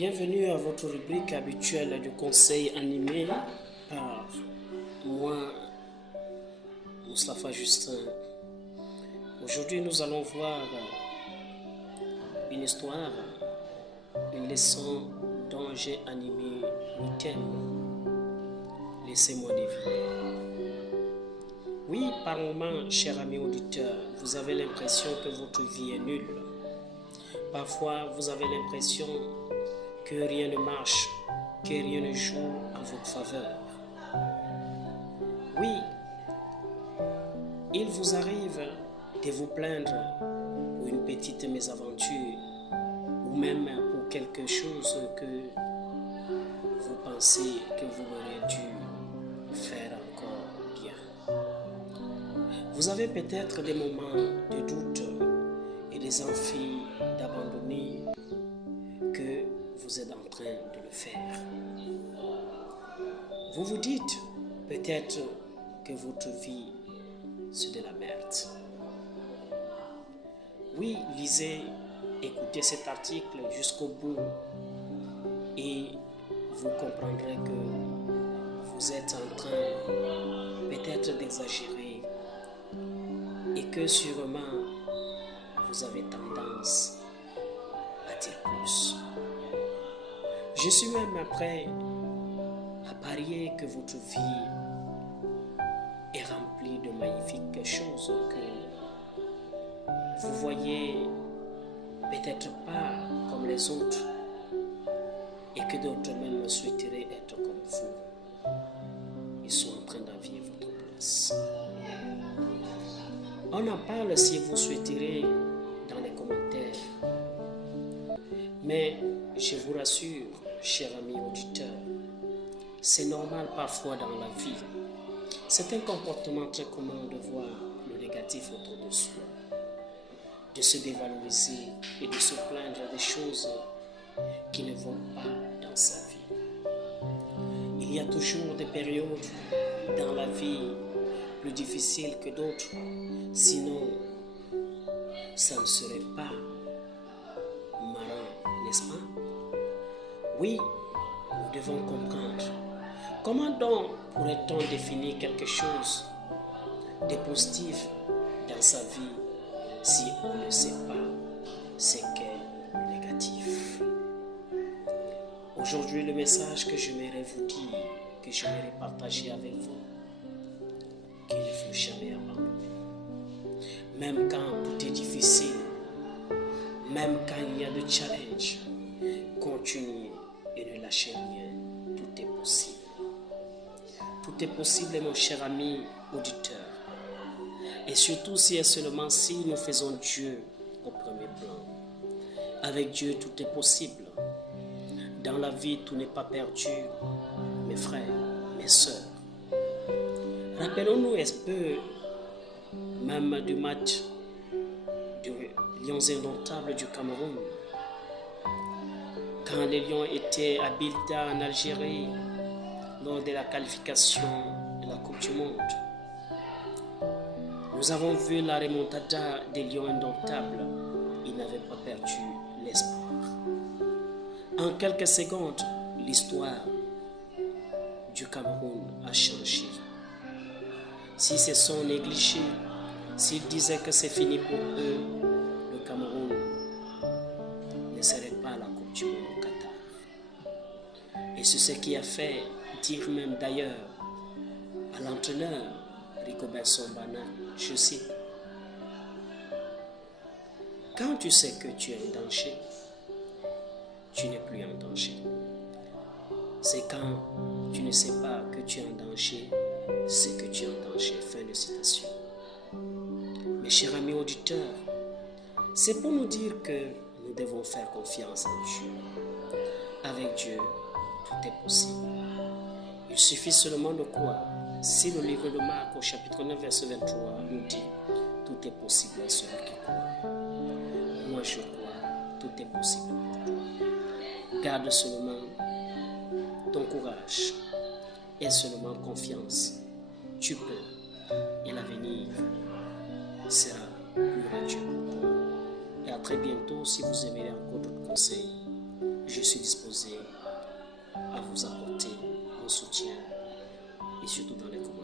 Bienvenue à votre rubrique habituelle du conseil animé par moi, Moustapha Justin. Aujourd'hui, nous allons voir une histoire, une leçon dont j'ai animé le thème. Laissez-moi deviner. Oui, par moments, cher ami auditeur, vous avez l'impression que votre vie est nulle. Parfois, vous avez l'impression que rien ne marche, que rien ne joue en votre faveur. Oui, il vous arrive de vous plaindre pour une petite mésaventure ou même pour quelque chose que vous pensez que vous auriez dû faire encore bien. Vous avez peut-être des moments de doute et des envies d'abandonner que vous êtes en train de le faire. Vous vous dites peut-être que votre vie, c'est de la merde. Oui, lisez, écoutez cet article jusqu'au bout et vous comprendrez que vous êtes en train peut-être d'exagérer et que sûrement vous avez tendance à dire plus. Je suis même prêt à parier que votre vie est remplie de magnifiques choses que vous voyez peut-être pas comme les autres et que d'autres même souhaiteraient être comme vous. Ils sont en train d'envier votre place. On en parle si vous souhaiterez dans les commentaires. Mais je vous rassure, cher ami auditeur, c'est normal parfois dans la vie. C'est un comportement très commun de voir le négatif autour de soi, de se dévaloriser et de se plaindre des choses qui ne vont pas dans sa vie. Il y a toujours des périodes dans la vie plus difficiles que d'autres, sinon ça ne serait pas marrant, n'est-ce pas? Oui, nous devons comprendre. Comment donc pourrait-on définir quelque chose de positif dans sa vie si on ne sait pas ce qu'est le négatif? Aujourd'hui, le message que j'aimerais vous dire, que j'aimerais partager avec vous, qu'il ne faut jamais abandonner. Même quand tout est difficile, même quand il y a de challenge, continuez et ne lâchez rien, tout est possible. Tout est possible, mon cher ami auditeur. Et surtout si et seulement si nous faisons Dieu au premier plan. Avec Dieu, tout est possible. Dans la vie, tout n'est pas perdu, mes frères, mes sœurs. Rappelons-nous un peu même du match des Lions indomptables du Cameroun. Quand les Lions étaient à Bilda en Algérie, lors de la qualification de la Coupe du Monde, nous avons vu la remontada des Lions indomptables. Ils n'avaient pas perdu l'espoir. En quelques secondes, l'histoire du Cameroun a changé. Si se sont négligés, s'ils disaient que c'est fini pour eux, le Cameroun ne serait pas à la Coupe du Monde au Qatar. Et c'est ce qui a fait dire même d'ailleurs à l'entraîneur Rigobert Sambana, je cite, « Quand tu sais que tu es en danger, tu n'es plus en danger. C'est quand tu ne sais pas que tu es en danger, c'est que tu es en danger. » Fin de citation. Mes chers amis auditeurs, c'est pour nous dire que nous devons faire confiance en Dieu. Avec Dieu, tout est possible. Il suffit seulement de croire. Si le livre de Marc au chapitre 9 verset 23 nous dit « Tout est possible à celui qui croit ». Moi je crois, tout est possible pour toi. Garde seulement ton courage et seulement confiance. Tu peux et l'avenir sera plus radieux pour toi. Et à très bientôt si vous aimez encore d'autres conseils. je suis disposé à vous apporter mon soutien et surtout dans les commentaires.